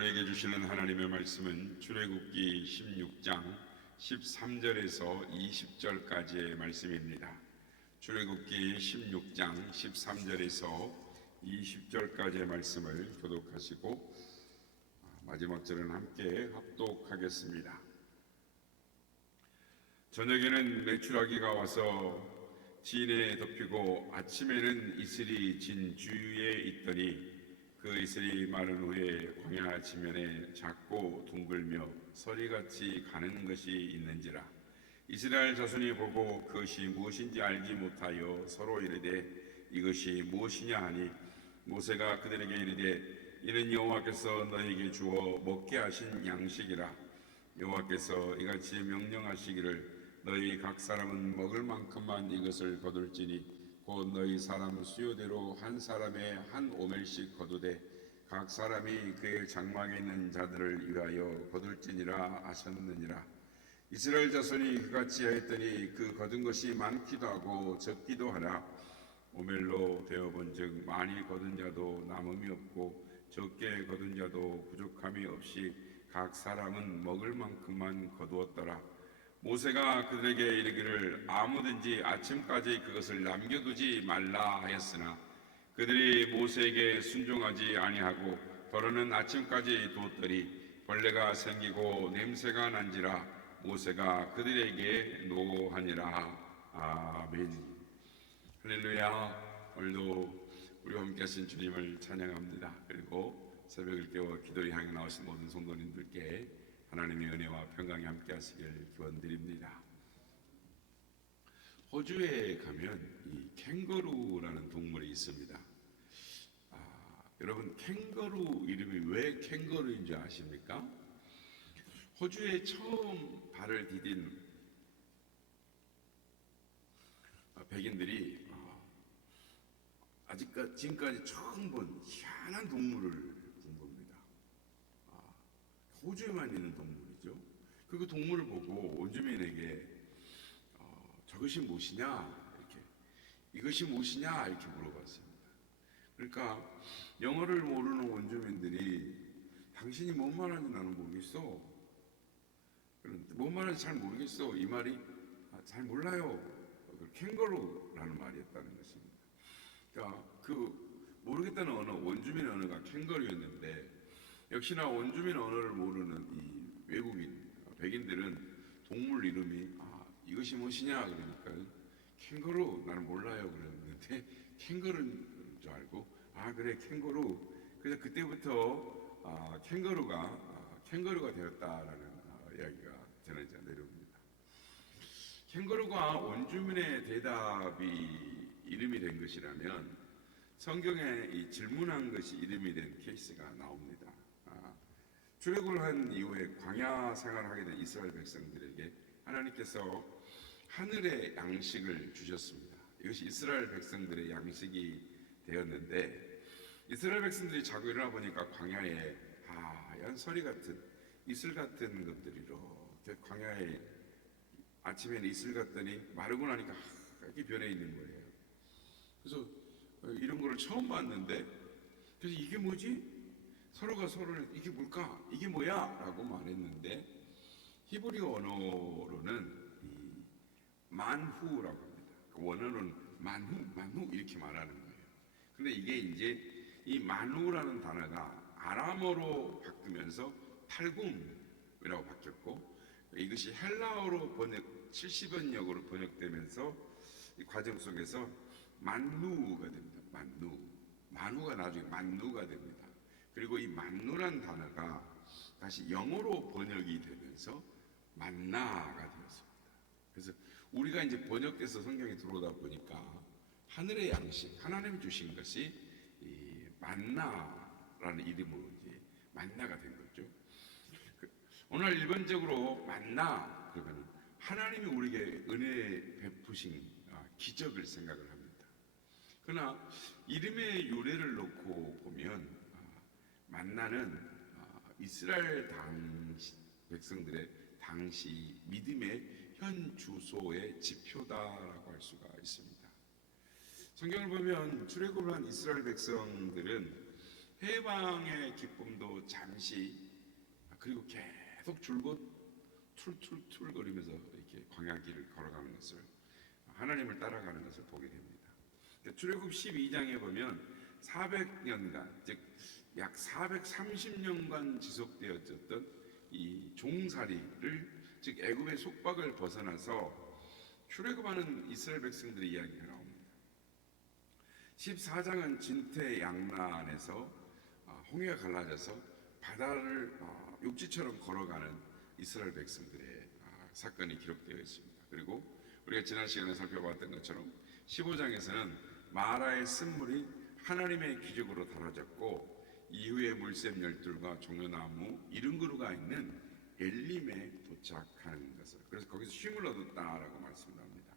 우리에게 주시는 하나님의 말씀은 출애굽기 16장 13절에서 20절까지의 말씀입니다. 출애굽기 16장 13절에서 20절까지의 말씀을 교독하시고 마지막 절은 함께 합독하겠습니다. 저녁에는 메추라기가 와서 진에 덮이고 아침에는 이슬이 진 주위에 있더니 그 이슬이 마른 후에 광야 지면에 작고 둥글며 서리같이 가는 것이 있는지라. 이스라엘 자손이 보고 그것이 무엇인지 알지 못하여 서로 이르되 이것이 무엇이냐 하니 모세가 그들에게 이르되 이는 여호와께서 너희에게 주어 먹게 하신 양식이라. 여호와께서 이같이 명령하시기를 너희 각 사람은 먹을 만큼만 이것을 거둘지니 곧 너희 사람 수요대로 한 사람의 한 오멜씩 거두되 각 사람이 그의 장막에 있는 자들을 위하여 거둘지니라 하셨느니라. 이스라엘 자손이 그같이 하였더니 그 거둔 것이 많기도 하고 적기도 하나 오멜로 되어본즉 많이 거둔 자도 남음이 없고 적게 거둔 자도 부족함이 없이 각 사람은 먹을 만큼만 거두었더라. 모세가 그들에게 이르기를 아무든지 아침까지 그것을 남겨두지 말라 하였으나 그들이 모세에게 순종하지 아니하고 더러는 아침까지 두었더니 벌레가 생기고 냄새가 난지라. 모세가 그들에게 노하니라. 아멘. 할렐루야. 오늘도 우리와 함께 하신 주님을 찬양합니다. 그리고 새벽을 깨워 기도를 향해 나오신 모든 성도님들께 하나님의 은혜와 평강이 함께 하시길 기원드립니다. 호주에 가면 이 캥거루라는 동물이 있습니다. 여러분 캥거루 이름이 왜 캥거루인 줄 아십니까? 호주에 처음 발을 디딘 백인들이 지금까지 처음 본 희한한 동물을 본 겁니다. 호주에만 있는 동물이죠. 그 동물을 보고 원주민에게 저것이 무엇이냐 이것이 무엇이냐 이렇게 물어봤습니다. 그러니까 영어를 모르는 원주민들이 당신이 뭔 말하는지 나는 모르겠어. 그런데 뭔 말하는지 잘 모르겠어. 이 말이 잘 몰라요. 캥거루라는 말이었다는 것입니다. 그러니까 그 모르겠다는 언어, 원주민 언어가 캥거루였는데 역시나 원주민 언어를 모르는 이 외국인, 백인들은 동물 이름이 이것이 무엇이냐 그러니까 캥거루 나는 몰라요 그랬는데 캥거루인 줄 알고 그래 캥거루. 그래서 그때부터 캥거루가 되었다라는 이야기가 전해져 내려옵니다. 캥거루가 원주민의 대답이 이름이 된 것이라면 성경에 이 질문한 것이 이름이 된 케이스가 나옵니다. 출애굽을 한 이후에 광야 생활을 하게 된 이스라엘 백성들에게 하나님께서 하늘의 양식을 주셨습니다. 이것이 이스라엘 백성들의 양식이 되었는데 이스라엘 백성들이 자고 일어나 보니까 광야에 하얀 서리 같은 이슬 같은 것들이 이렇게 광야에 아침에는 이슬 같더니 마르고 나니까 하얗게 변해 있는 거예요. 그래서 이런 거를 처음 봤는데 그래서 이게 뭐지? 서로가 서로를 이게 뭘까? 이게 뭐야? 라고 말했는데 히브리어 언어로는 이 만후라고 합니다. 그 원어는 만후 이렇게 말하는 거예요. 근데 이게 이제 이 만후라는 단어가 아람어로 바뀌면서 탈굼이라고 바뀌었고 이것이 헬라어로 70원역으로 번역되면서 이 과정 속에서 만누가 됩니다. 만후가 나중에 만누가 됩니다. 그리고 이 만누란 단어가 다시 영어로 번역이 되면서 만나가 되었습니다. 그래서 우리가 이제 번역돼서 성경에 들어오다 보니까 하늘의 양식, 하나님이 주신 것이 이 만나라는 이름으로 이제 만나가 된 거죠. 오늘 일반적으로 만나 그러면 하나님이 우리에게 은혜 베푸신 기적을 생각을 합니다. 그러나 이름의 유래를 놓고 보면 만나는 이스라엘 백성들의 당시 믿음의 현 주소의 지표다라고 할 수가 있습니다. 성경을 보면 출애굽을 한 이스라엘 백성들은 해방의 기쁨도 잠시, 그리고 계속 줄곧 툴툴툴 거리면서 이렇게 광야길을 걸어가는 것을, 하나님을 따라가는 것을 보게 됩니다. 출애굽 12장에 보면 400년간, 즉 약 430년간 지속되었던 이 종살이를, 즉 애굽의 속박을 벗어나서 출애굽하는 이스라엘 백성들의 이야기가 나옵니다. 14장은 진퇴양난에서 홍해가 갈라져서 바다를 육지처럼 걸어가는 이스라엘 백성들의 사건이 기록되어 있습니다. 그리고 우리가 지난 시간에 살펴봤던 것처럼 15장에서는 마라의 쓴물이 하나님의 기적으로 달아졌고, 이후에 물샘 열둘과 종려나무 70그루가 있는 엘림에 도착하는 것을, 그래서 거기서 쉼을 얻었다라고 말씀합니다.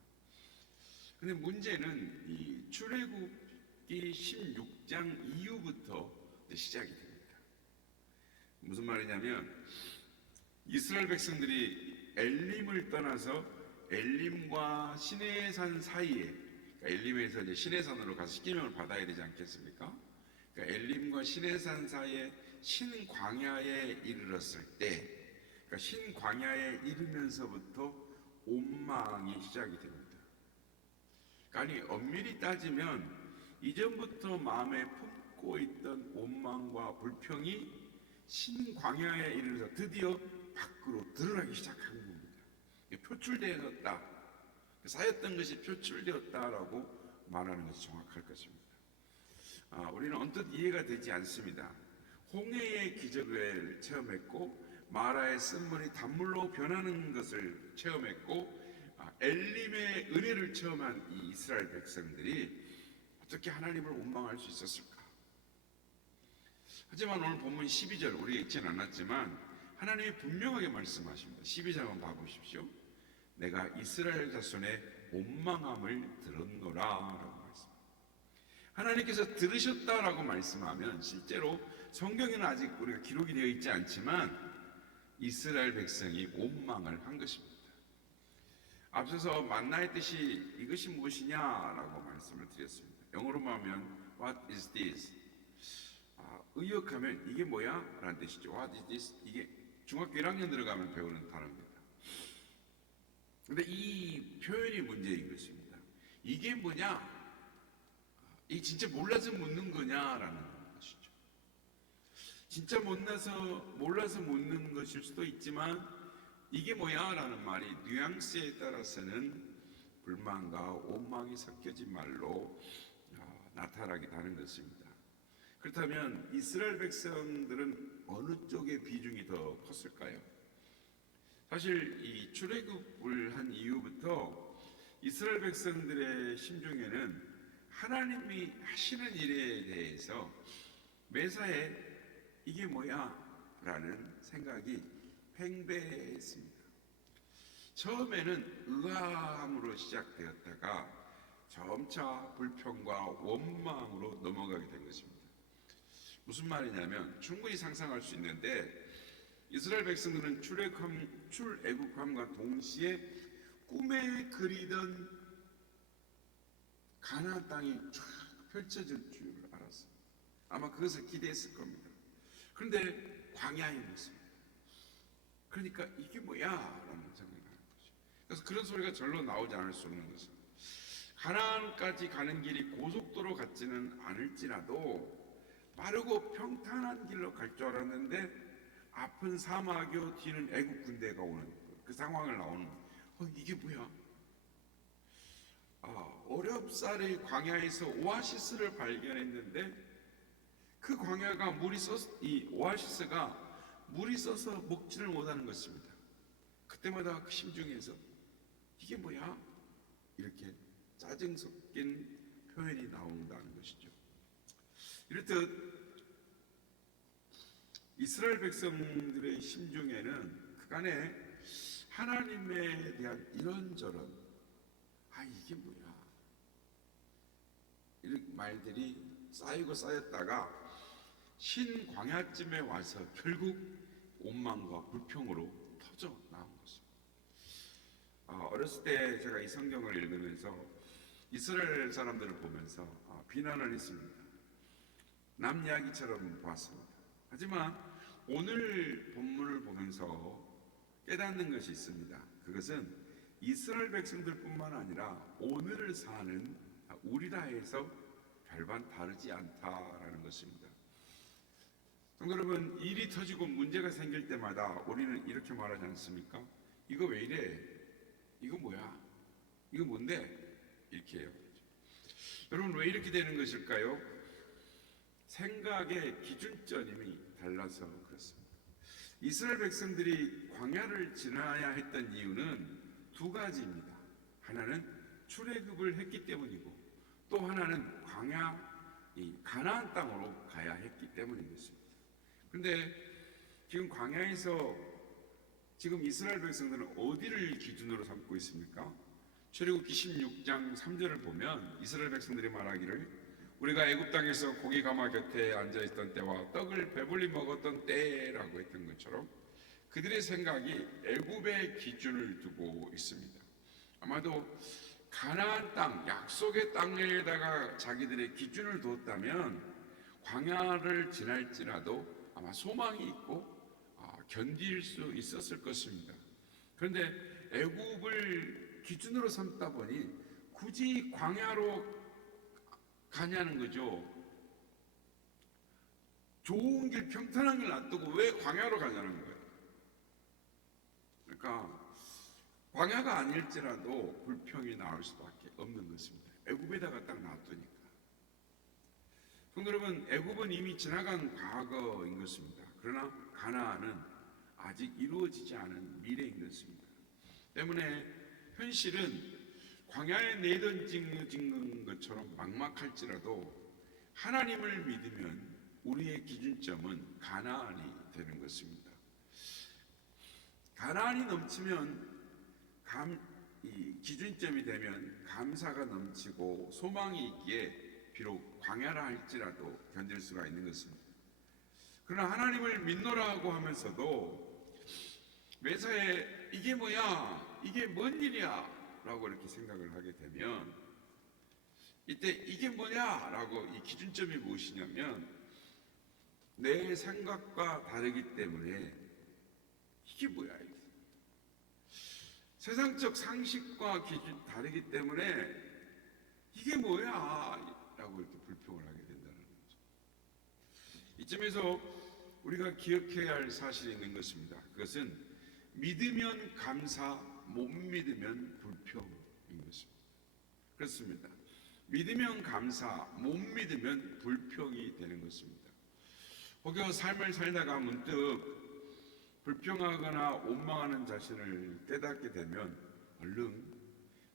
근데 문제는 이 출애굽기 16장 이후부터 시작이 됩니다. 무슨 말이냐면, 이스라엘 백성들이 엘림을 떠나서 엘림과 시내산 사이에, 그러니까 엘림에서 이제 시내산으로 가서 십계명을 받아야 되지 않겠습니까? 그러니까 엘림과 시내산 사이에 신광야에 이르렀을 때, 그러니까 신광야에 이르면서부터 온망이 시작이 됩니다. 아니, 엄밀히 따지면 이전부터 마음에 품고 있던 원망과 불평이 신광야에 이르러서 드디어 밖으로 드러나기 시작하는 겁니다. 표출되었다, 쌓였던 것이 표출되었다라고 말하는 것이 정확할 것입니다. 우리는 언뜻 이해가 되지 않습니다. 홍해의 기적을 체험했고, 마라의 쓴물이 단물로 변하는 것을 체험했고, 엘림의 은혜를 체험한 이 이스라엘 백성들이 어떻게 하나님을 원망할 수 있었을까? 하지만 오늘 본문 12절, 우리가 읽지는 않았지만 하나님이 분명하게 말씀하십니다. 12절 한번 봐보십시오. 내가 이스라엘 자손의 원망함을 들었노라 라고 말씀합니다. 하나님께서 들으셨다라고 말씀하면, 실제로 성경에는 아직 우리가 기록이 되어 있지 않지만 이스라엘 백성이 원망을 한 것입니다. 앞서서 만나의 뜻이 이것이 무엇이냐라고 말씀을 드렸습니다. 영어로만 하면 What is this? 의역하면 이게 뭐야? 라는 뜻이죠. What is this? 이게 중학교 1학년 들어가면 배우는 단어입니다. 근데 이 표현이 문제인 것입니다. 이게 뭐냐? 이게 진짜 몰라서 묻는 거냐라는 것이죠. 진짜 몰라서 묻는 것일 수도 있지만, 이게 뭐야? 라는 말이 뉘앙스에 따라서는 불만과 원망이 섞여진 말로 나타나기도 하는 것입니다. 그렇다면 이스라엘 백성들은 어느 쪽의 비중이 더 컸을까요? 사실 이 출애굽을 한 이후부터 이스라엘 백성들의 심중에는 하나님이 하시는 일에 대해서 매사에 이게 뭐야? 라는 생각이 팽배했습니다. 처음에는 의아함으로 시작되었다가 점차 불평과 원망으로 넘어가게 된 것입니다. 무슨 말이냐면, 충분히 상상할 수 있는데 이스라엘 백성들은 출애굽함과 동시에 꿈에 그리던 가나안 땅이 쫙 펼쳐질 줄 알았어요. 아마 그것을 기대했을 겁니다. 그런데 광야의 모습, 그러니까 이게 뭐야? 라는 생각이 나는 거죠. 그래서 그런 소리가 절로 나오지 않을 수 없는 것은, 가나안까지 가는 길이 고속도로 같지는 않을지라도 빠르고 평탄한 길로 갈 줄 알았는데, 앞은 사막이요 뒤는 애국 군대가 오는 그 상황을 나오는, 이게 뭐야? 어렵사리 광야에서 오아시스를 발견했는데, 그 광야가 이 오아시스가 물이 써서 먹지를 못하는 것입니다. 그때마다 그 심중에서 이게 뭐야? 이렇게 짜증 섞인 표현이 나온다는 것이죠. 이렇듯 이스라엘 백성들의 심중에는 그간에 하나님에 대한 이런저런 이게 뭐야? 이런 말들이 쌓이고 쌓였다가 신광야쯤에 와서 결국 원망과 불평으로 터져 나온 것입니다. 어렸을 때 제가 이 성경을 읽으면서 이스라엘 사람들을 보면서 비난을 했습니다. 남 이야기처럼 보았습니다. 하지만 오늘 본문을 보면서 깨닫는 것이 있습니다. 그것은 이스라엘 백성들뿐만 아니라 오늘을 사는 우리라 해서 별반 다르지 않다라는 것입니다. 성도 여러분, 일이 터지고 문제가 생길 때마다 우리는 이렇게 말하지 않습니까? 이거 왜 이래? 이거 뭐야? 이거 뭔데? 이렇게 해요. 여러분, 왜 이렇게 되는 것일까요? 생각의 기준점이 달라서 그렇습니다. 이스라엘 백성들이 광야를 지나야 했던 이유는 두 가지입니다. 하나는 출애굽을 했기 때문이고 또 하나는 이 가나안 땅으로 가야 했기 때문인 것입니다. 그런데 지금 광야에서 지금 이스라엘 백성들은 어디를 기준으로 삼고 있습니까? 출애굽기 16장 3절을 보면 이스라엘 백성들이 말하기를 우리가 애굽 땅에서 고기 가마 곁에 앉아 있던 때와 떡을 배불리 먹었던 때라고 했던 것처럼 그들의 생각이 애굽의 기준을 두고 있습니다. 아마도 가나안 땅, 약속의 땅에다가 자기들의 기준을 두었다면 광야를 지날지라도 아마 소망이 있고 견딜 수 있었을 것입니다. 그런데 애굽을 기준으로 삼다 보니 굳이 광야로 가냐는 거죠. 좋은 길, 평탄한 길 놔두고 왜 광야로 가냐는 거예요. 그러니까 광야가 아닐지라도 불평이 나올 수밖에 없는 것입니다. 애굽에다가 딱 놔두니까. 성도 여러분, 애굽은 이미 지나간 과거인 것입니다. 그러나 가나안은 아직 이루어지지 않은 미래인 것입니다. 때문에 현실은 광야에 내던진 것처럼 막막할지라도 하나님을 믿으면 우리의 기준점은 가나안이 되는 것입니다. 가나안이 넘치면 이 기준점이 되면 감사가 넘치고 소망이 있기에 비록 광야라 할지라도 견딜 수가 있는 것입니다. 그러나 하나님을 믿노라고 하면서도 매사에 이게 뭐야? 이게 뭔 일이야? 라고 이렇게 생각을 하게 되면 이때 이게 뭐냐? 라고 이 기준점이 무엇이냐면 내 생각과 다르기 때문에 이게 뭐야? 세상적 상식과 기준 다르기 때문에 이게 뭐야? 라고 이렇게 불평을 하게 된다는 거죠. 이쯤에서 우리가 기억해야 할 사실이 있는 것입니다. 그것은 믿으면 감사, 못 믿으면 불평인 것입니다. 그렇습니다. 믿으면 감사, 못 믿으면 불평이 되는 것입니다. 혹여 삶을 살다가 문득 불평하거나 원망하는 자신을 깨닫게 되면 얼른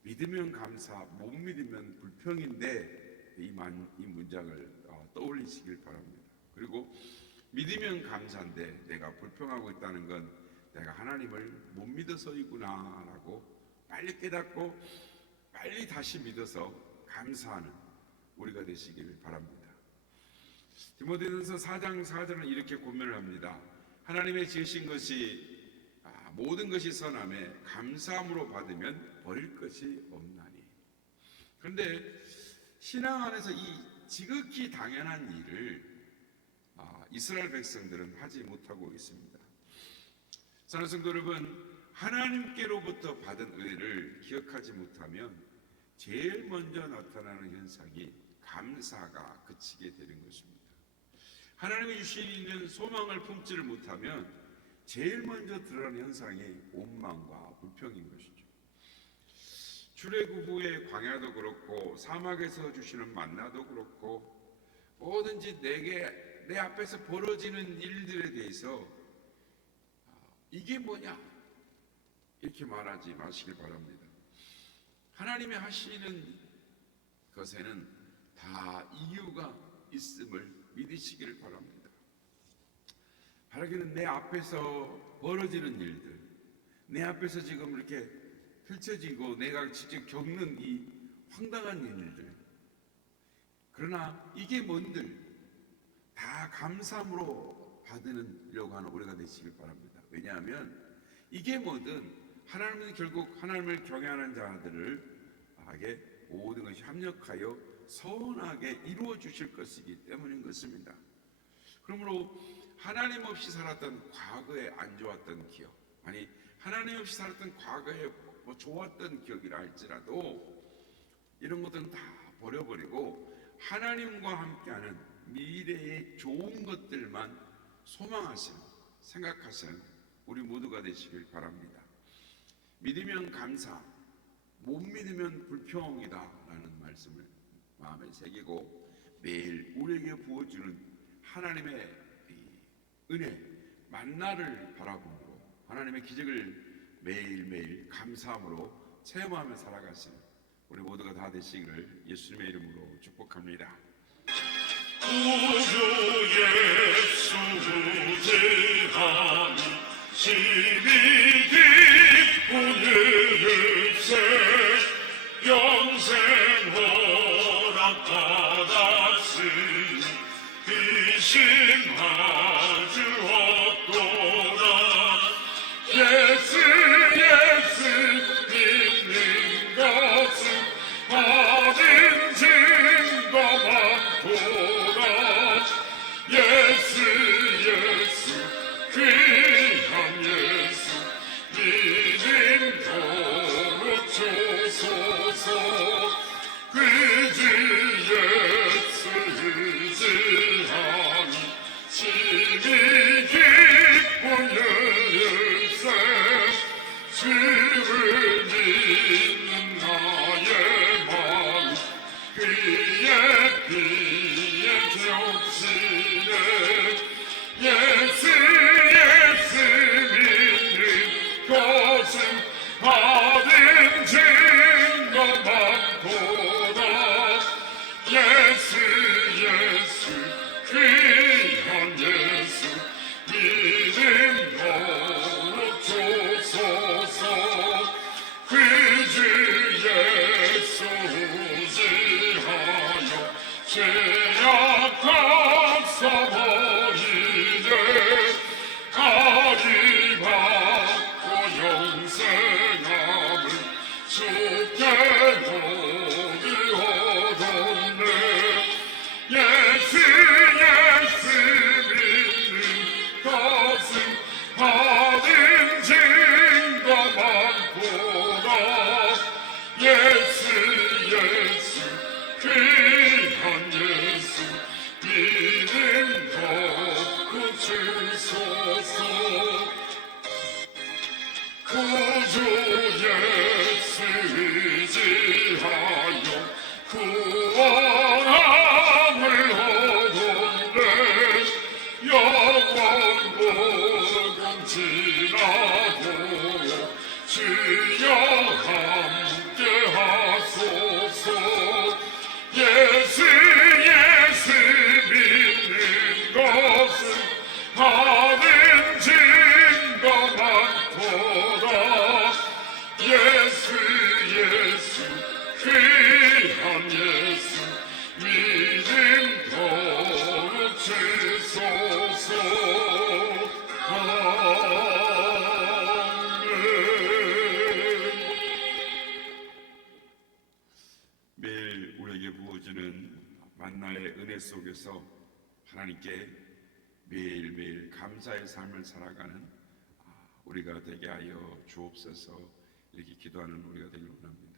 믿으면 감사, 못 믿으면 불평인데 이 문장을 떠올리시길 바랍니다. 그리고 믿으면 감사인데 내가 불평하고 있다는 건 내가 하나님을 못 믿어서이구나 라고 빨리 깨닫고 빨리 다시 믿어서 감사하는 우리가 되시길 바랍니다. 디모데전서 4장 4절은 이렇게 고면을 합니다. 하나님의 지으신 것이 모든 것이 선함에 감사함으로 받으면 버릴 것이 없나니. 그런데 신앙 안에서 이 지극히 당연한 일을 이스라엘 백성들은 하지 못하고 있습니다. 사랑하는 성도 여러분, 하나님께로부터 받은 은혜를 기억하지 못하면 제일 먼저 나타나는 현상이 감사가 그치게 되는 것입니다. 하나님이 주시는 소망을 품지를 못하면 제일 먼저 드러나는 현상이 원망과 불평인 것이죠. 출애굽 후의 광야도 그렇고 사막에서 주시는 만나도 그렇고 뭐든지 내 앞에서 벌어지는 일들에 대해서 이게 뭐냐? 이렇게 말하지 마시길 바랍니다. 하나님이 하시는 것에는 다 이유가 있음을 믿으시기를 바랍니다. 바라기는 내 앞에서 벌어지는 일들, 내 앞에서 지금 이렇게 펼쳐지고 내가 직접 겪는 이 황당한 일들, 그러나 이게 뭔들 다 감사함으로 받으려고 하는 우리가 되시길 바랍니다. 왜냐하면 이게 뭐든 하나님은 결국 하나님을 경외하는 자들에게 모든 것이 합력하여 선하게 이루어 주실 것이기 때문인 것입니다. 그러므로 하나님 없이 살았던 과거에 안 좋았던 기억, 아니 하나님 없이 살았던 과거에 뭐 좋았던 기억이라 할지라도 이런 것들은 다 버려버리고 하나님과 함께하는 미래의 좋은 것들만 소망하시는, 생각하시는 우리 모두가 되시길 바랍니다. 믿으면 감사, 못 믿으면 불평이다 라는 말씀을 마음에 새기고 매일 우리에게 부어주는 하나님의 은혜, 만나를 바라봄으로 하나님의 기적을 매일매일 감사함으로 체험하며 살아가시는 우리 모두가 다 되시기를 예수님의 이름으로 축복합니다. 구주 예수 구제하니 심히 기쁜 일세 영생 허락받았으니 의심할 줄 없도다. 예수 믿는 것은 받은 증거만 보다. 예수 귀한 예수 믿음 거룩조소서. 그주 예수 의지하니 심히 기쁜 일세 주를 믿는 나의 마음 그의 피에 적시네. 예수 믿는 것은 받은 증거만 보다. 예수 귀한 예수 믿음 거룩조소서. 그주 예수 의지하여 죄악 없어버리네. 가리받고 영생함을 주께 너희 얻었네. 예수 믿는 것은 받은 증거만 보다. 예수 귀한 예수 믿음 거룩주소서. 구주 예수 의지하여 구원함을 얻었네. 영원 복음 지나고 주여 함께 하소서. 예수 믿는 것은 받은 증거만 보다. 예수 귀한 예수 믿음 거룩주소서. 매일 우리에게 부어주는 만나의 은혜 속에서 하나님께 매일매일 감사의 삶을 살아가는 우리가 되게 하여 주옵소서. 이렇게 기도하는 우리가 되길 원합니다.